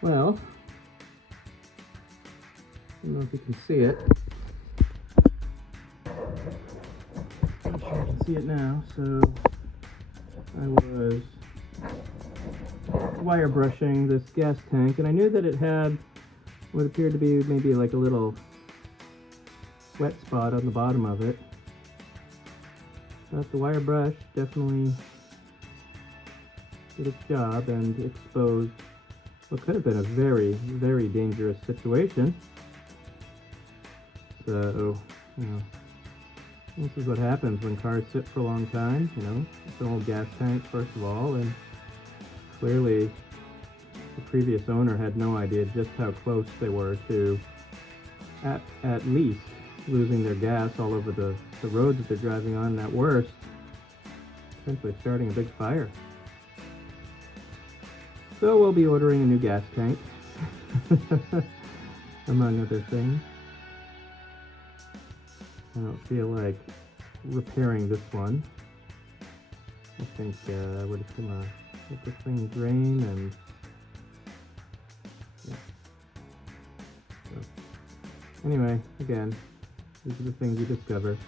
Well, I don't know if you can see it. I'm sure you can see it now. So I was wire brushing this gas tank, and I knew that it had what appeared to be maybe like a little wet spot on the bottom of it. But the wire brush definitely did its job and exposed what could have been a very, very dangerous situation. So, you know, this is what happens when cars sit for a long time. You know, it's an old gas tank, first of all, and clearly the previous owner had no idea just how close they were to at least losing their gas all over the roads that they're driving on, and at worst, essentially starting a big fire. So we'll be ordering a new gas tank, among other things. I don't feel like repairing this one. I think we're just gonna let this thing drain and yeah. So, anyway, again, these are the things you discover.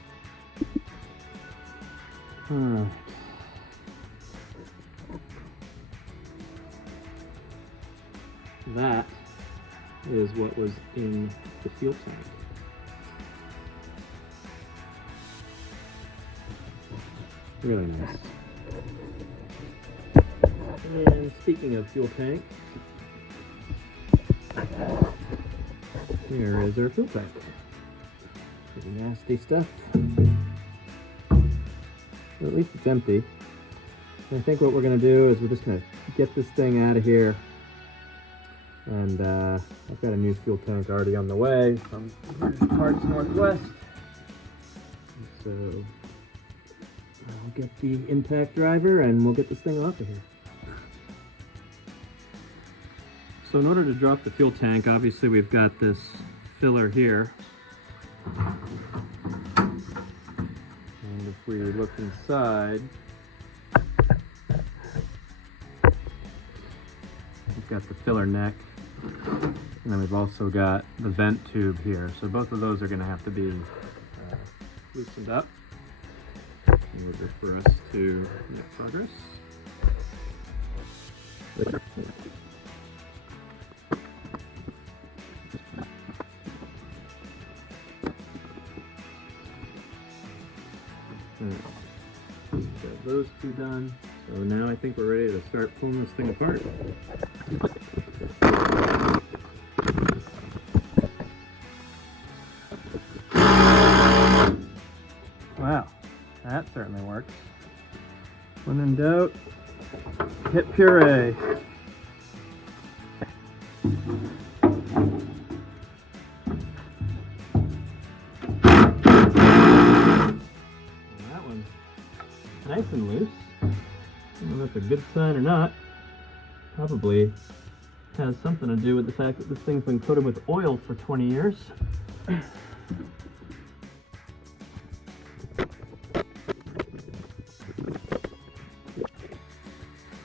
Alright. That is what was in the fuel tank. Really nice. And speaking of fuel tank, here is our fuel tank. Pretty nasty stuff. Well, at least it's empty. And I think what we're going to do is we're just going to get this thing out of here. And I've got a new fuel tank already on the way from Parts Northwest. So I'll get the impact driver and we'll get this thing off of here. So in order to drop the fuel tank, obviously we've got this filler here. And if we look inside, we've got the filler neck. And then we've also got the vent tube here. So both of those are going to have to be loosened up in order for us to make progress. Got those two done. So now I think we're ready to start pulling this thing apart. Wow, that certainly works. When in doubt, hit puree. That one's nice and loose. I don't know if that's a good sign or not. Probably has something to do with the fact that this thing's been coated with oil for 20 years.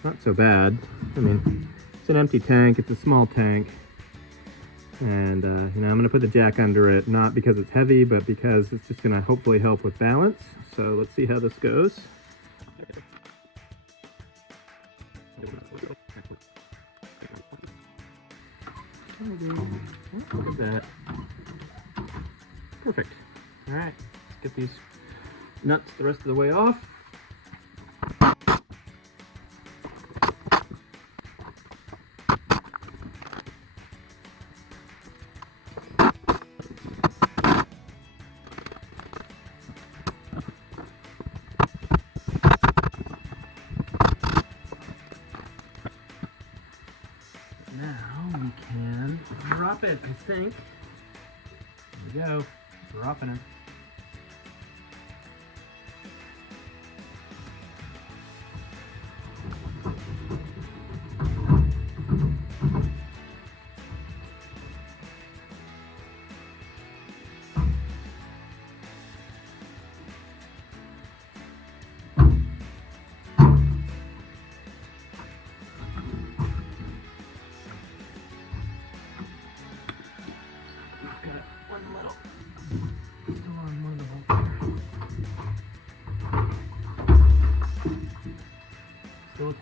Not so bad. I mean, it's an empty tank, it's a small tank. And, you know, I'm going to put the jack under it, not because it's heavy, but because it's just going to hopefully help with balance. So let's see how this goes. Look at that. Perfect. All right, let's get these nuts the rest of the way off. Now we can drop it, I think. There we go, dropping it.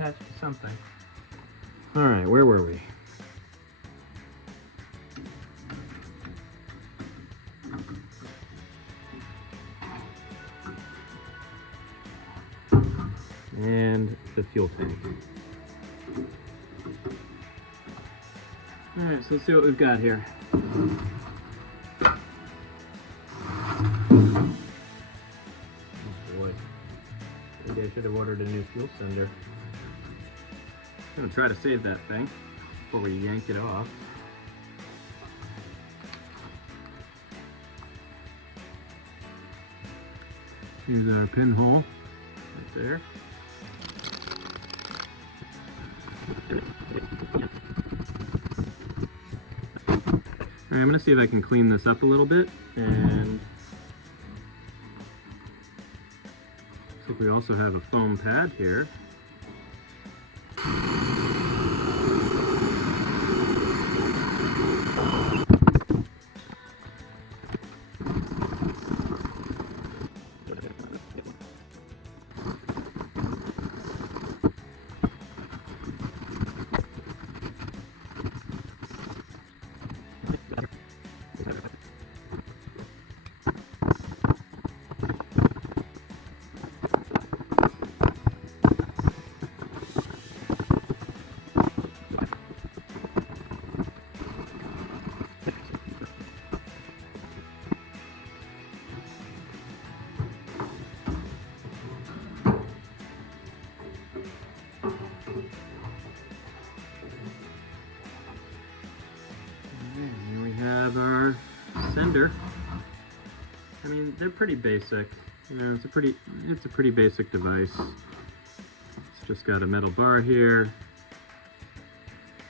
attached to something. All right, where were we? And the fuel tank. All right, so let's see what we've got here. Oh boy. Maybe I should have ordered a new fuel sender. I'm gonna try to save that thing before we yank it off. Here's our pinhole right there. Alright, I'm gonna see if I can clean this up a little bit, and looks like we also have a foam pad here. Here we have our sender. I mean, they're pretty basic. You know, it's a pretty basic device. It's just got a metal bar here.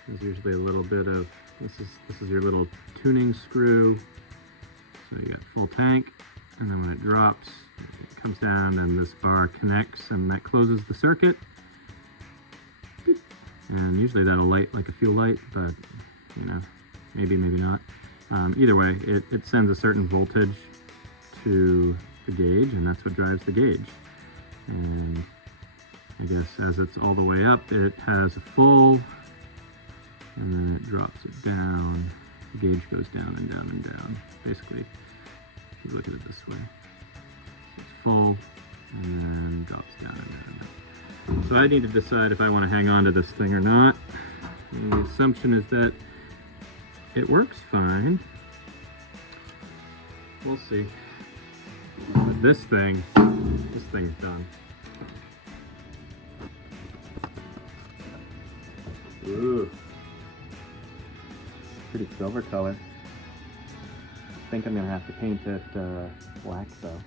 There's usually a little bit of this is your little tuning screw. So you got full tank, and then when it drops, it comes down, and this bar connects, and that closes the circuit. Beep. And usually that'll light like a fuel light, but you know, maybe not. Either way, it sends a certain voltage to the gauge, and that's what drives the gauge. And I guess as it's all the way up, it has a full, and then it drops it down. The gauge goes down and down and down. Basically, if you look at it this way, so it's full, and then drops down and down and down. So I need to decide if I want to hang on to this thing or not. And the assumption is that it works fine. We'll see. But this thing's done. Ooh. Pretty silver color. I think I'm gonna have to paint it black though.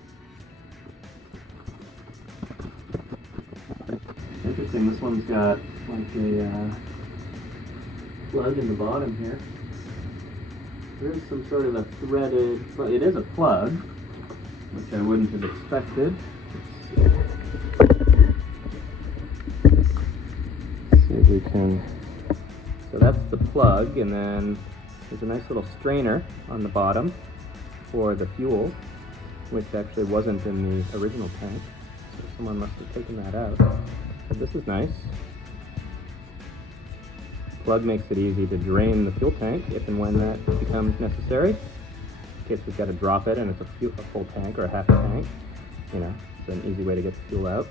Interesting, this one's got like a plug in the bottom here. There's some sort of a threaded, well, it is a plug, which I wouldn't have expected. Let's see if we can, so that's the plug, and then there's a nice little strainer on the bottom for the fuel, which actually wasn't in the original tank, so someone must have taken that out. But this is nice. Plug makes it easy to drain the fuel tank if and when that becomes necessary. In case we've got to drop it and it's a full tank or a half a tank, you know, it's an easy way to get the fuel out.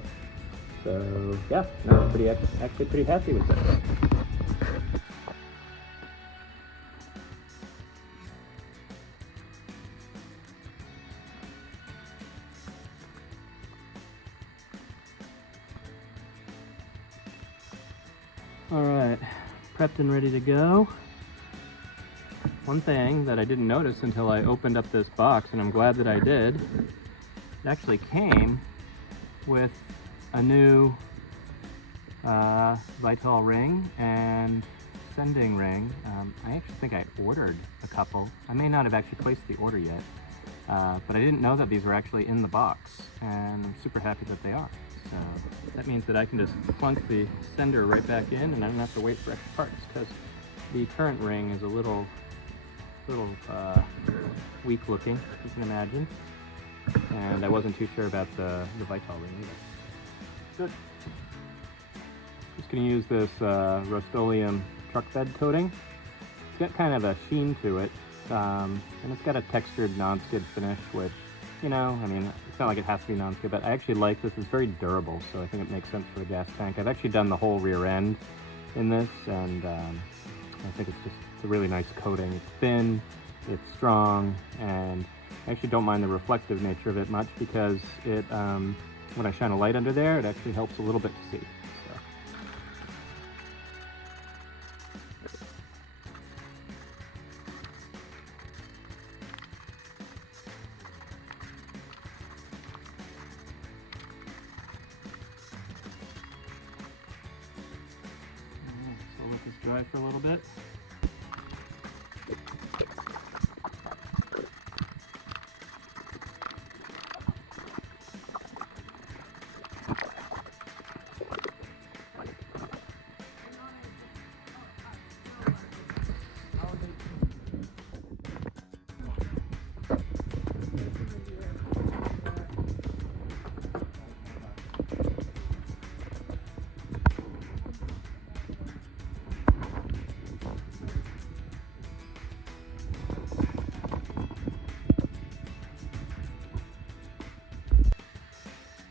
So yeah, no, I'm actually pretty happy with this. All right, prepped and ready to go. One thing that I didn't notice until I opened up this box, and I'm glad that I did, it actually came with a new Vitol ring and sending ring. I actually think I ordered a couple. I may not have actually placed the order yet, but I didn't know that these were actually in the box, and I'm super happy that they are. So that means that I can just plunk the sender right back in, and I don't have to wait for extra parts, because the current ring is a little weak looking, you can imagine, and I wasn't too sure about the Vitol ring either. Good. just going to use this Rustoleum Truck Bed coating. It's got kind of a sheen to it, and it's got a textured non-skid finish, which, you know, I mean, it's not like it has to be non-skid, but I actually like this. It's very durable, so I think it makes sense for the gas tank. I've actually done the whole rear end in this, and I think it's just a really nice coating. It's thin, it's strong, and I actually don't mind the reflective nature of it much because it, when I shine a light under there, it actually helps a little bit to see. So I'll let this dry for a little bit.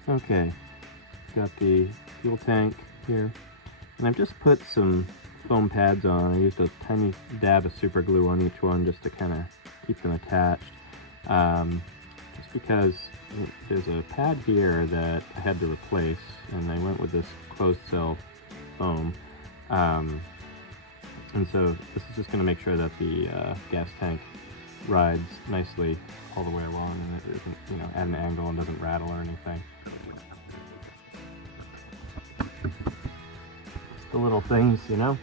Okay, got the fuel tank here, and I've just put some foam pads on. I used a tiny dab of super glue on each one just to kind of keep them attached. Just because there's a pad here that I had to replace, and I went with this closed cell foam. And so this is just going to make sure that the gas tank rides nicely all the way along, and it isn't, you know, at an angle and doesn't rattle or anything. Just the little things, you know.